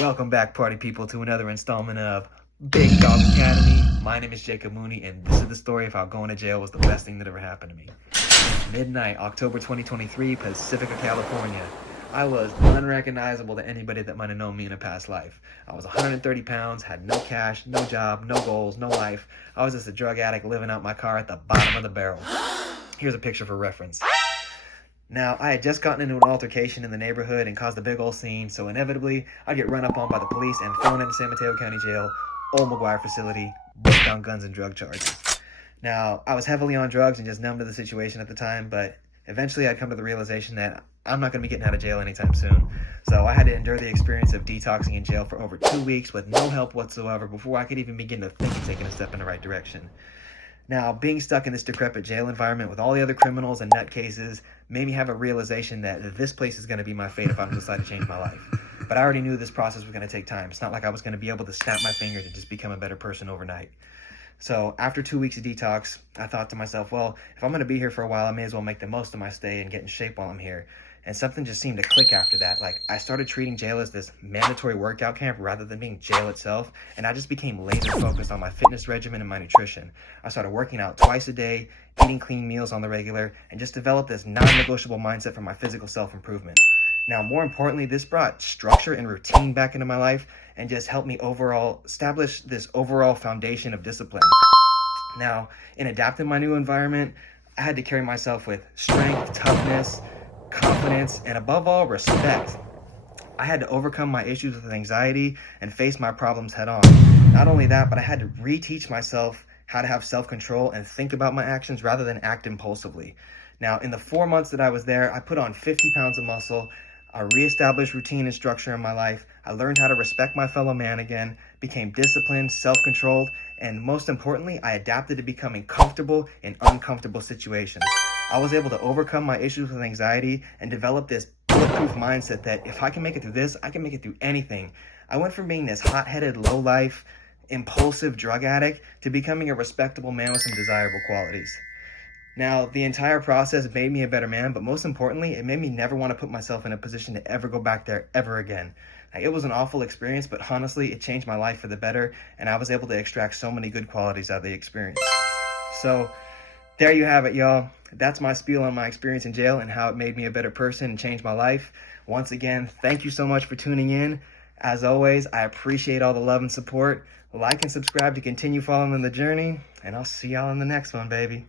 Welcome back, party people, to another installment of Big Dog Academy. My name is Jacob Mooney, and this is the story of how going to jail was the best thing that ever happened to me. Midnight, October 2023, Pacifica, California. I was unrecognizable to anybody that might have known me in a past life. I was 130 pounds, had no cash, no job, no goals, no life. I was just a drug addict living out my car at the bottom of the barrel. Here's a picture for reference. Now, I had just gotten into an altercation in the neighborhood and caused a big old scene, so inevitably, I'd get run up on by the police and thrown into San Mateo County Jail, Old McGuire facility, based on guns and drug charges. Now, I was heavily on drugs and just numb to the situation at the time, but eventually I'd come to the realization that I'm not going to be getting out of jail anytime soon. So I had to endure the experience of detoxing in jail for over 2 weeks with no help whatsoever before I could even begin to think of taking a step in the right direction. Now, being stuck in this decrepit jail environment with all the other criminals and nutcases made me have a realization that this place is going to be my fate if I don't decide to change my life. But I already knew this process was going to take time. It's not like I was going to be able to snap my fingers and just become a better person overnight. So after 2 weeks of detox, I thought to myself, well, if I'm going to be here for a while, I may as well make the most of my stay and get in shape while I'm here. And something just seemed to click after that. Like, I started treating jail as this mandatory workout camp rather than being jail itself. And I just became laser focused on my fitness regimen and my nutrition. I started working out twice a day, eating clean meals on the regular, and just developed this non-negotiable mindset for my physical self-improvement. Now, more importantly, this brought structure and routine back into my life and just helped me overall establish this overall foundation of discipline. Now, in adapting my new environment, I had to carry myself with strength, toughness, confidence, and above all, respect. I had to overcome my issues with anxiety and face my problems head on. Not only that, but I had to reteach myself how to have self-control and think about my actions rather than act impulsively. Now, in the 4 months that I was there, I put on 50 pounds of muscle. I reestablished routine and structure in my life. I learned how to respect my fellow man again, became disciplined, self-controlled, and most importantly, I adapted to becoming comfortable in uncomfortable situations. I was able to overcome my issues with anxiety and develop this bulletproof mindset that if I can make it through this, I can make it through anything. I went from being this hot-headed, low-life, impulsive drug addict to becoming a respectable man with some desirable qualities. Now, the entire process made me a better man, but most importantly, it made me never want to put myself in a position to ever go back there ever again. Like, it was an awful experience, but honestly, it changed my life for the better, and I was able to extract so many good qualities out of the experience. So, there you have it, y'all. That's my spiel on my experience in jail and how it made me a better person and changed my life. Once again, thank you so much for tuning in. As always, I appreciate all the love and support. Like and subscribe to continue following the journey, and I'll see y'all in the next one, baby.